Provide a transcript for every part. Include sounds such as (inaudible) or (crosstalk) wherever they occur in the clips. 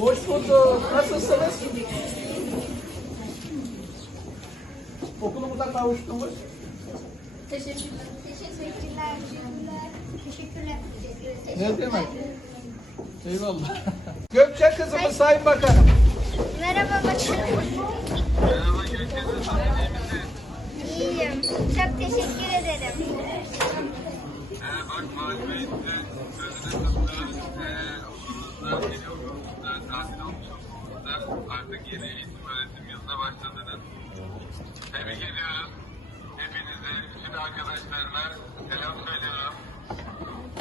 Hoş bulduk. Nasılsınız? Nasılsın? Okulumuzdan kavuştunuz. Teşekkürler. Teşekkürler. Teşekkürler. Ne demek? Eyvallah. (laughs) Gökçe kızımı Hayır. sayın bakalım. Merhaba bakalım. Merhaba Gökçe kızım. İyiyim. Çok teşekkür ederim. Ee, bakma, artık yeni eğitim öğretim yılına başladınız. Tebrik ediyoruz. Hepinize, bütün arkadaşlarına selam söylüyorum.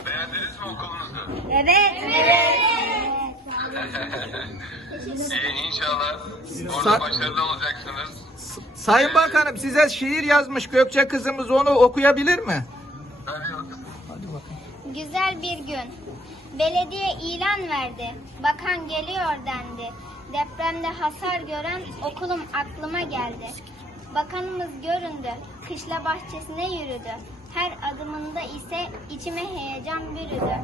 Beğendiniz mi okulunuzu? Evet. Evet. ee, evet. evet. evet. evet. evet. evet. i̇nşallah orada Sa başarılı olacaksınız. S Sayın evet. Bakanım size şiir yazmış Gökçe kızımız onu okuyabilir mi? Hadi bakalım. Hadi bakalım. Güzel bir gün. Belediye ilan verdi. Bakan geliyor dendi. Depremde hasar gören okulum aklıma geldi. Bakanımız göründü, kışla bahçesine yürüdü. Her adımında ise içime heyecan bürüdü.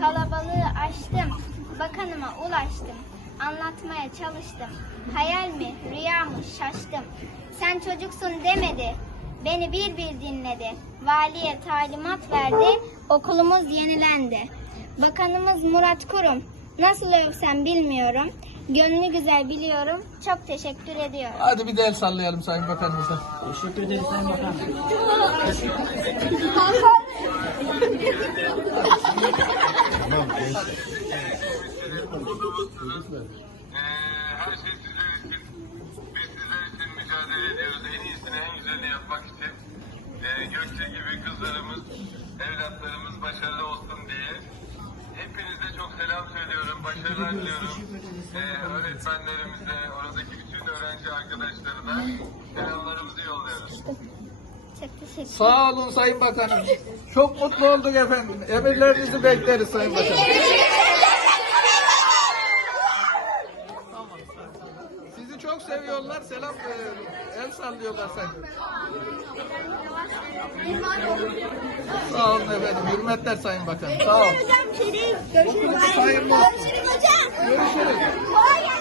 Kalabalığı açtım, bakanıma ulaştım. Anlatmaya çalıştım. Hayal mi, rüya mı şaştım. Sen çocuksun demedi. Beni bir bir dinledi. Valiye talimat verdi. Okulumuz yenilendi. Bakanımız Murat Kurum. Nasıl öpsem bilmiyorum. Gönlü güzel biliyorum. Çok teşekkür ediyorum. Hadi bir, o... ederim, o... o... (laughs) Çok Çok bir de el sallayalım Sayın Bakanımıza. Teşekkür ederiz Sayın Bakanımıza. için. Biz size için mücadele ediyoruz. En iyisini, en güzelini yapmak için. Ee, Gökçe gibi kızlarımız, evlatlarımız başarılı olsun diye. Hepinize selam söylüyorum, başarılar diliyorum. Ee, öğretmenlerimize, evet, oradaki bütün öğrenci arkadaşlarına selamlarımızı yolluyoruz. Sağ olun Sayın Bakanım. Çok mutlu olduk efendim. Emirlerinizi bekleriz Sayın Bakanım. Sizi çok seviyorlar. Selam. El sallıyorlar sen. Sağ olun efendim. Evet. Hürmetler Sayın Bakan. Sağ olun. Görüşürüz. Görüşürüz. Görüşürüz. Görüşürüz. Görüşürüz. Görüşürüz. Görüşürüz. Görüşürüz. Görüşürüz.